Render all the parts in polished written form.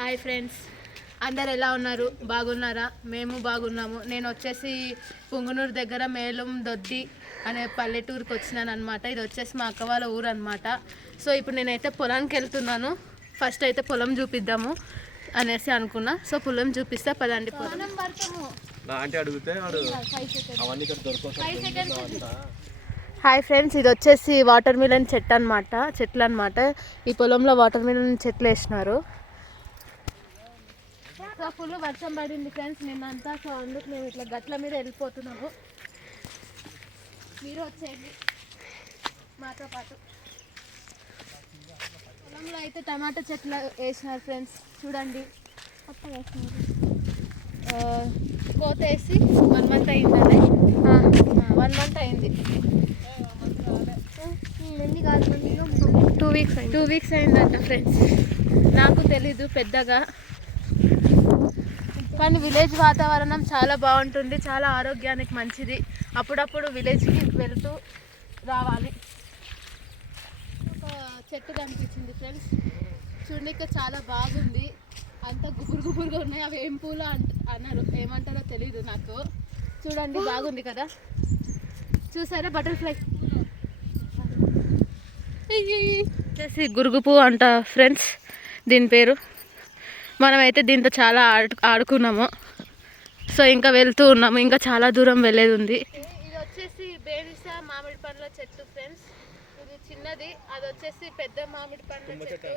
Hi friends, అందరు ఎలా ఉన్నారు? బాగున్నారా? మేము బాగున్నాము. నేను వచ్చేసి పుంగునూరు దగ్గర మేలం దొద్ది అనే పల్లెటూరుకి వచ్చినాను అనమాట. ఇది వచ్చేసి మా అక్క వాళ్ళ ఊరు అనమాట. సో ఇప్పుడు నేనైతే పొలానికి వెళ్తున్నాను. ఫస్ట్ అయితే పొలం చూపిద్దాము అనేసి అనుకున్నా. సో పొలం చూపిస్తా పదండి. పొలం హాయ్ ఫ్రెండ్స్, ఇది వచ్చేసి వాటర్ మిలన్ చెట్లు అనమాట. ఈ పొలంలో వాటర్ మిలన్ చెట్లు వేసినారు. సో ఫుల్ వర్షం పడింది ఫ్రెండ్స్ నిన్నంతా. సో అందుకు మేము ఇట్లా గట్ల మీద వెళ్ళిపోతున్నాము. మీరు వచ్చేయండి మాతో పాటు. పొలంలో అయితే టమాటా చెట్లు వేసినారు ఫ్రెండ్స్, చూడండి. కోత వేసి 1 month అయిందండి. 1 month అయింది. 2 weeks అయిందంట ఫ్రెండ్స్. నాకు తెలీదు పెద్దగా, కానీ విలేజ్ వాతావరణం చాలా బాగుంటుంది, చాలా ఆరోగ్యానికి మంచిది. అప్పుడప్పుడు విలేజ్కి వెళ్తూ రావాలి. ఒక చెట్టు కనిపించింది ఫ్రెండ్స్, చూడడానికి చాలా బాగుంది. అంత గుబురుగా ఉన్నాయి. అవి ఏం పూలు అన్నారు, ఏమంటారో తెలీదు నాకు. చూడండి, బాగుంది కదా. చూసారా బటర్ఫ్లై వచ్చేసి గురుగు పువ్వు అంట ఫ్రెండ్స్ దీని పేరు. మనమైతే దీంతో చాలా ఆడుకున్నాము. సో ఇంకా వెళ్తూ ఉన్నాము, ఇంకా చాలా దూరం వెళ్ళేది ఉంది. ఇది వచ్చేసి బేనిసా మామిడి పండ్ల చెట్టు ఫ్రెండ్స్. ఇది చిన్నది, అది వచ్చేసి పెద్ద మామిడి పండ్ల చెట్టు.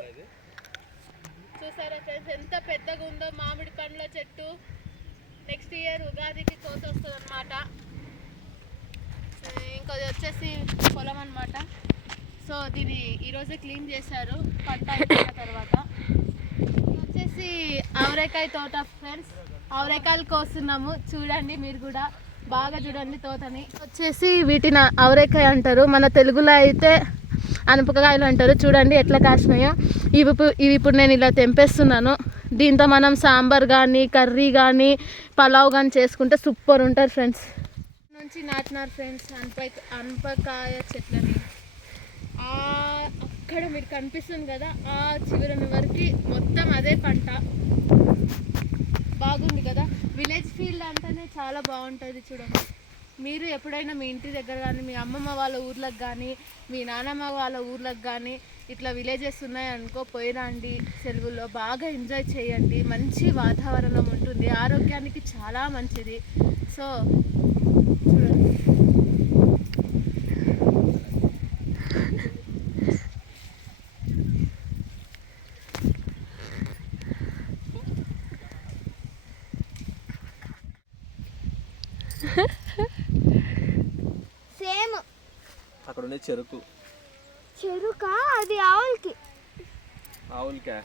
చూసారా ఫ్రెండ్స్ ఎంత పెద్దగా ఉందో మామిడి పండ్ల చెట్టు. నెక్స్ట్ ఇయర్ ఉగాదికి కోత వస్తుంది అనమాట. ఇంకా వచ్చేసి పొలం అనమాట. సో దీన్ని ఈరోజే క్లీన్ చేశారు పంట అయిపోయిన తర్వాత. వచ్చేసి ఆవరేకాయ తోట ఫ్రెండ్స్, ఆవరేకాయలు కోస్తున్నాము. చూడండి, మీరు కూడా బాగా చూడండి తోటని. వచ్చేసి వీటిని ఆవరేకాయ అంటారు, మన తెలుగులో అయితే అనపకాయలు అంటారు. చూడండి ఎట్లా కాసినాయో. ఇవి ఇప్పుడు నేను ఇలా తెంపేస్తున్నాను. దీంతో మనం సాంబార్ కానీ కర్రీ కానీ పలావ్ కానీ చేసుకుంటే సూపర్ ఉంటుంది ఫ్రెండ్స్. నుంచి నాటినారు ఫ్రెండ్స్ అనపకాయ చెట్లని. అక్కడ మీకు కనిపిస్తుంది కదా, ఆ చివరి వరకు మొత్తం అదే పంట. బాగుంది కదా. విలేజ్ ఫీల్డ్ అంటేనే చాలా బాగుంటుంది. చూడండి, మీరు ఎప్పుడైనా మీ ఇంటి దగ్గర కానీ మీ అమ్మమ్మ వాళ్ళ ఊర్లకు కానీ మీ నానమ్మ వాళ్ళ ఊర్లకు కానీ ఇట్లా విలేజెస్ ఉన్నాయనుకో, పోయిరండి సెలవుల్లో. బాగా ఎంజాయ్ చేయండి, మంచి వాతావరణం ఉంటుంది, ఆరోగ్యానికి చాలా మంచిది. సో చూడండి, సేమ్ అక్కడ ఉండే చెరుకా అది ఆవులకా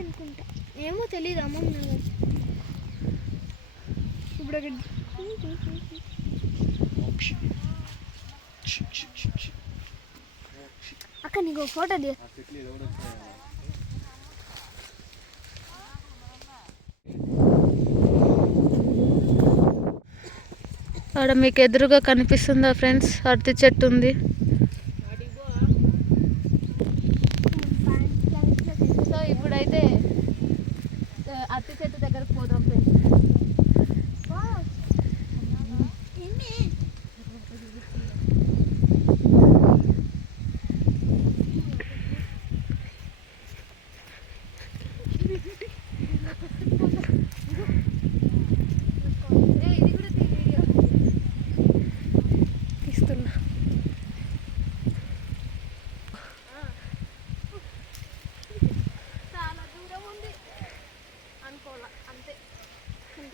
అనుకుంటా, ఏమో తెలియదు. అమ్మమ్మ ఇప్పుడు అక్క నీకు ఫోటో ది. అక్కడ మీకు ఎదురుగా కనిపిస్తుందా ఫ్రెండ్స్, అరటి చెట్టు ఉంది. సో ఇప్పుడైతే అరటి చెట్టు దగ్గరకు పోదాం ఫ్రెండ్స్.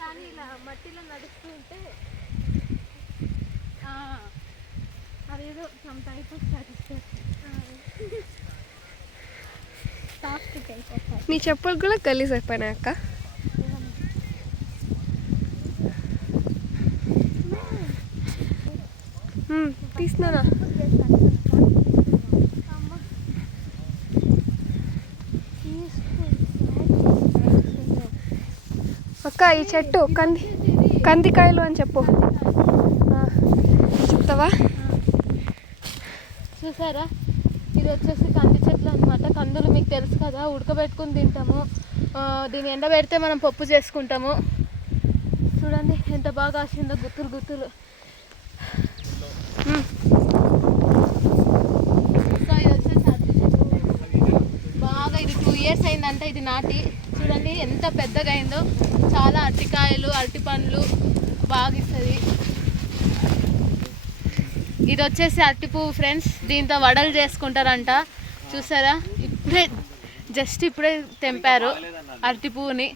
కానీ ఇలా మట్టిలో నడుస్తూ ఉంటే అదేదో సమ్ టైప్ ఆఫ్ సాటిస్ఫాక్షన్. నీ చెప్పులు కూడా గలీజ్ అయిపోయినాయి అక్క. తీసినానా అక్క, ఈ చెట్టు కందికాయలు అని చెప్పు. చెప్తావా? చూసారా, ఇది వచ్చేసి కంది చెట్లు అనమాట. కందులు మీకు తెలుసు కదా, ఉడకబెట్టుకుని తింటాము. దీన్ని ఎండబెడితే మనం పప్పు చేసుకుంటాము. చూడండి ఎంత బాగా కాసిందో, గుత్తులు గుత్తులు. సో ఇది వచ్చేసి అరటి చెట్టు. బాగా ఇది 2 years అయిందంటే ఇది నాటి. చూడండి ఎంత పెద్దగా అయిందో. చాలా అరటికాయలు, అరటి పండ్లు బాగా ఇస్తుంది. ఇది వచ్చేసి అరటి పువ్వు ఫ్రెండ్స్. దీంతో వడలు చేసుకుంటారంట. చూసారా, ఇప్పుడే తెంపారు అరటి పువ్వుని.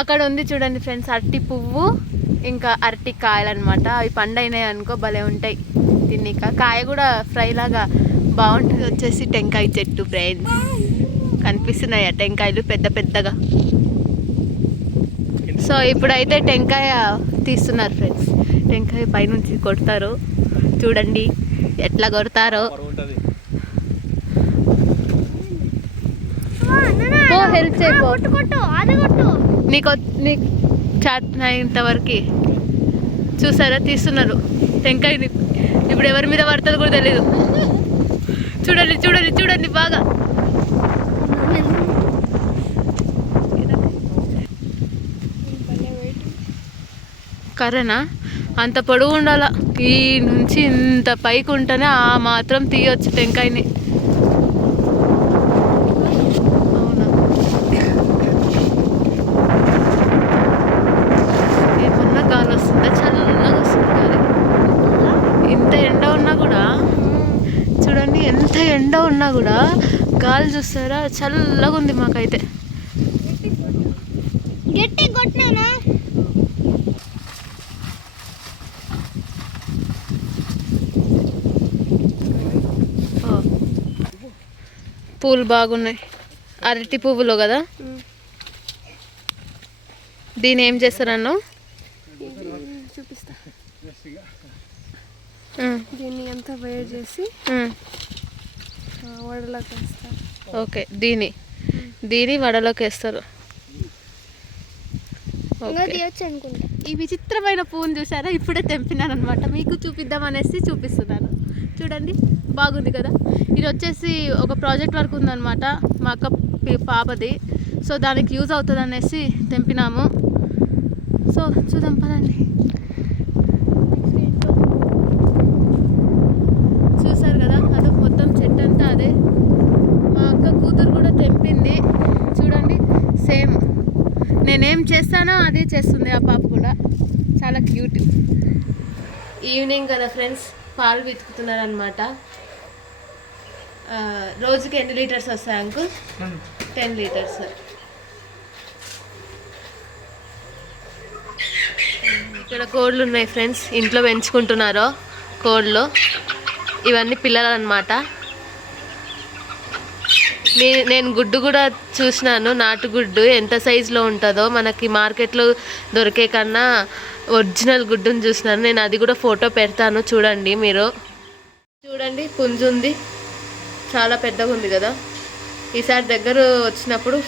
అక్కడ ఉంది చూడండి ఫ్రెండ్స్ అరటి పువ్వు, ఇంకా అరటి కాయలు అనమాట. అవి పండైనాయి అనుకో భలే ఉంటాయి తిన్నీక. కాయ కూడా ఫ్రై లాగా బాగుంటుంది. వచ్చేసి టెంకాయ చెట్టు ఫ్రెండ్స్. కనిపిస్తున్నాయా టెంకాయలు పెద్ద పెద్దగా. సో ఇప్పుడైతే టెంకాయ తీస్తున్నారు ఫ్రెండ్స్. టెంకాయ పైనుంచి కొడతారు. చూడండి ఎట్లా కొడతారో. హెల్ప్ చేయకు నీకు చాట్ ఇంతవరకు. చూసారా తీస్తున్నారు టెంకాయని. ఇప్పుడు ఎవరి మీద పడుతుందో కూడా తెలీదు. చూడండి చూడండి చూడండి బాగా. కర్రేనా అంత పొడవు ఉండాల. ఈ నుంచి ఇంత పైకి ఉంటేనే ఆ మాత్రం తీయొచ్చు టెంకాయని. అవునా, ఏమన్నా గాలి వస్తుందా? చల్లగా వస్తుంది గాలి. ఇంత ఎండ ఉన్నా కూడా చూడండి, ఎంత ఎండ ఉన్నా కూడా గాలి చూస్తారా చల్లగా ఉంది మాకైతే. గట్టి కొట్టినా పూలు బాగున్నాయి. అరటి పువ్వులో కదా. దీన్ని ఏం చేస్తారన్నా చూపిస్తా. దీన్ని అంతా వేడి చేసి వడలోకి వేస్తారు. ఓకే, దీని వడలోకి వేస్తారు. ఈ విచిత్రమైన పువ్వుని చూసారా, ఇప్పుడే తెంపినాను అనమాట. మీకు చూపిద్దామనేసి చూపిస్తున్నాను. చూడండి బాగుంది కదా. ఇది వచ్చేసి ఒక ప్రాజెక్ట్ వర్క్ ఉందన్నమాట మా అక్క పాపది. సో దానికి యూజ్ అవుతుంది అనేసి తెంపినాము. సో చూద్దాం పదండి. చూసారు కదా, అది మొత్తం చెట్టు అంతా అదే. మా అక్క కూతురు కూడా తెంపింది. చూడండి సేమ్ నేనేం చేస్తానో అదే చేస్తుంది ఆ పాప కూడా. చాలా క్యూట్. ఈవినింగ్ కదా ఫ్రెండ్స్, పాలు వెతుకుతున్నారు అనమాట. రోజుకి ఎన్ని లీటర్స్ వస్తాయి అంకుల్? 10 లీటర్స్. ఇక్కడ కోళ్ళు ఉన్నాయి ఫ్రెండ్స్, ఇంట్లో పెంచుకుంటున్నారు కోళ్ళు. ఇవన్నీ పిల్లలు అనమాట. నేను గుడ్డు కూడా చూసినాను, నాటుగుడ్డు ఎంత సైజులో ఉంటుందో. మనకి మార్కెట్లో దొరికే కన్నా ఒరిజినల్ గుడ్డుని చూసినాను నేను. అది కూడా ఫోటో పెడతాను చూడండి మీరు. చూడండి పుంజు ఉంది, చాలా పెద్దగా ఉంది కదా. ఈసారి దగ్గర వచ్చినప్పుడు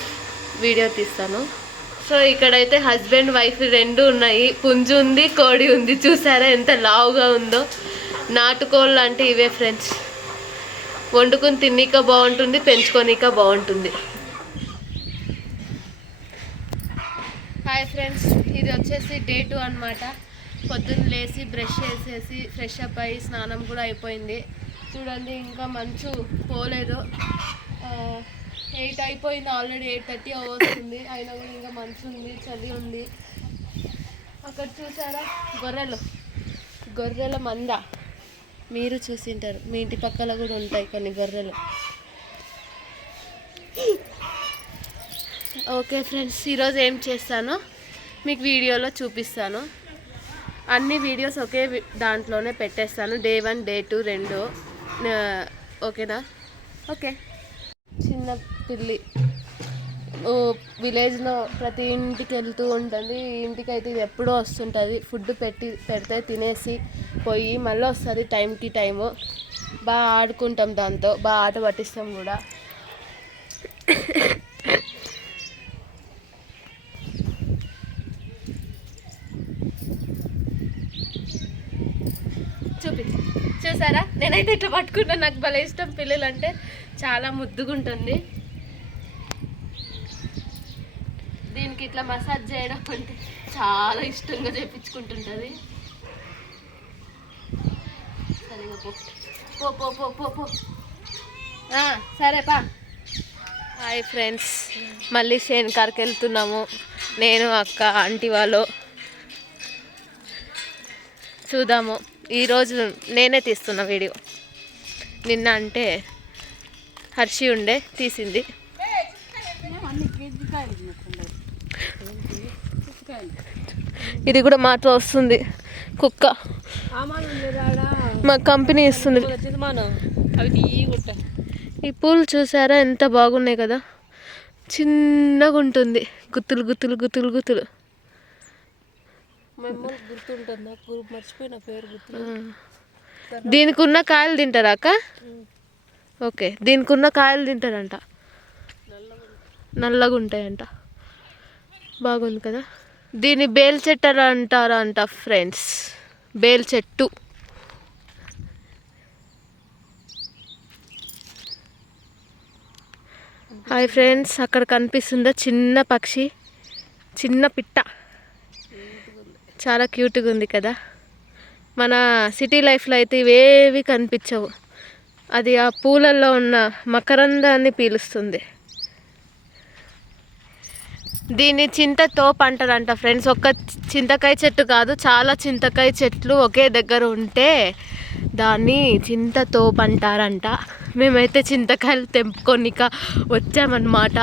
వీడియో తీస్తాను. సో ఇక్కడైతే హస్బెండ్ వైఫ్ 2 ఉన్నాయి. పుంజు ఉంది, కోడి ఉంది. చూసారా ఎంత లావుగా ఉందో. నాటుకోళ్ళు అంటే ఇవే ఫ్రెండ్స్. వండుకుని తిన్నీక బాగుంటుంది, పెంచుకోనీక బాగుంటుంది. హాయ్ ఫ్రెండ్స్, ఇది వచ్చేసి Day 2 అనమాట. పొద్దున్న లేచి బ్రష్ చేసేసి ఫ్రెష్ అప్ అయ్యి స్నానం కూడా అయిపోయింది. చూడండి ఇంకా మంచు పోలేదు. 8 అయిపోయింది ఆల్రెడీ. 8:30 వస్తుంది. అయినా కూడా ఇంకా మంచు ఉంది, చలి ఉంది. అక్కడ చూసారా గొర్రెల మంద. మీరు చూసింటారు, మీ ఇంటి పక్కల కూడా ఉంటాయి కొన్ని గొర్రెలు. ఓకే ఫ్రెండ్స్, ఈరోజు ఏం చేస్తానో మీకు వీడియోలో చూపిస్తాను. అన్ని వీడియోస్ ఒకే దాంట్లోనే పెట్టేస్తాను. Day 1 Day 2 2. ఓకేనా? ఓకే. చిన్న పిల్లి విలేజ్లో ప్రతి ఇంటికి వెళ్తూ ఉంటుంది. ఈ ఇంటికైతే ఇది ఎప్పుడూ వస్తుంటుంది. ఫుడ్ పెడితే తినేసి పోయి మళ్ళీ వస్తుంది టైంకి టైము. బాగా ఆడుకుంటాం దాంతో, బాగా ఆట పట్టిస్తాం కూడా. చూసారా నేనైతే ఇట్లా పట్టుకుంటా, నాకు భలే ఇష్టం పిల్లలు అంటే, చాలా ముద్దుగుంటుంది. దీనికి ఇట్లా మసాజ్ చేయడం అంటే చాలా ఇష్టంగా చేయించుకుంటుంటుంది. సరిగా పో పో పో పో పో. సరేపా. హాయ్ ఫ్రెండ్స్, మళ్ళీ షేన్కార్కి వెళ్తున్నాము. నేను, అక్క, ఆంటీ వాళ్ళు. చూద్దాము. ఈరోజు నేనే తీస్తున్నా వీడియో. నిన్న అంటే హర్షి ఉండే తీసింది. ఇది కూడా మాతో వస్తుంది కుక్క, మా కంపెనీ ఇస్తుంది. ఈ పూలు చూసారా ఎంత బాగున్నాయి కదా, చిన్నగా ఉంటుంది, గుత్తులు గుత్తులు గుత్తులు గుత్తులు. దీనికి ఉన్న కాయలు తింటారా అక్క? ఓకే, దీనికి ఉన్న కాయలు తింటారంట, నల్లగా ఉంటాయంట. బాగుంది కదా. దీన్ని బేల్ చెట్టు అంటారంట ఫ్రెండ్స్, బేల్ చెట్టు. హాయ్ ఫ్రెండ్స్, అక్కడ కనిపిస్తుందా చిన్న పక్షి, చిన్న పిట్ట, చాలా క్యూట్గా ఉంది కదా. మన సిటీ లైఫ్లో అయితే ఇవేవి కనిపించవు. అది ఆ పూలల్లో ఉన్న మకరందాన్ని పీలుస్తుంది. దీన్ని చింతతోపు అంటారంట ఫ్రెండ్స్. ఒక్క చింతకాయ చెట్టు కాదు, చాలా చింతకాయ చెట్లు ఒకే దగ్గర ఉంటే దాన్ని చింతతోపు అంటారంట. మేమైతే చింతకాయలు తెంపుకొనిక వచ్చామన్నమాట.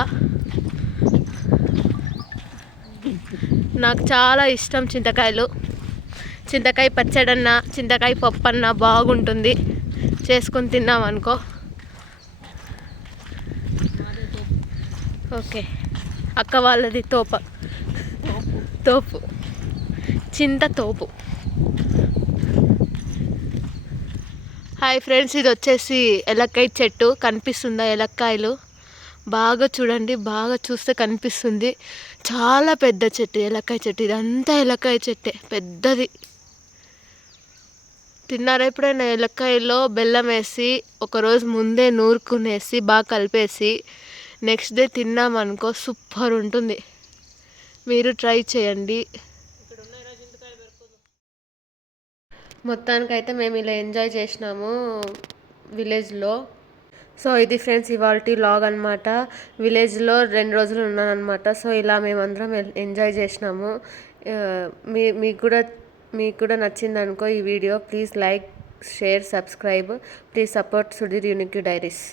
నాకు చాలా ఇష్టం చింతకాయలు. చింతకాయ పచ్చడన్నా, చింతకాయ పప్పు అన్నా బాగుంటుంది, చేసుకొని తిన్నామనుకో. ఓకే, అక్క వాళ్ళది తోపు, చింతతోపు. హాయ్ ఫ్రెండ్స్, ఇది వచ్చేసి ఎలక్కాయ చెట్టు. కనిపిస్తుందా ఎలక్కాయలు? బాగా చూడండి, బాగా చూస్తే కనిపిస్తుంది. చాలా పెద్ద చెట్టు, ఎలక్కాయ చెట్టు. ఇదంతా ఎలక్కాయ చెట్టే, పెద్దది. తిన్నారా ఎప్పుడైనా? ఎలక్కాయలో బెల్లం వేసి ఒకరోజు ముందే నూరుకునేసి బాగా కలిపేసి నెక్స్ట్ డే తిన్నామనుకో సూపర్ ఉంటుంది. మీరు ట్రై చేయండి. మొత్తానికైతే మేము ఇలా ఎంజాయ్ చేసినాము విలేజ్లో. సో ఇది ఫ్రెండ్స్ ఇవాల్టి వ్లాగ్ అనమాట. విలేజ్లో 2 రోజులు ఉన్నాను అనమాట. సో ఇలా మేమందరం ఎంజాయ్ చేసినాము. మీకు కూడా నచ్చింది అనుకో ఈ video. Please like, share, subscribe. Please support Sudheer unique diaries.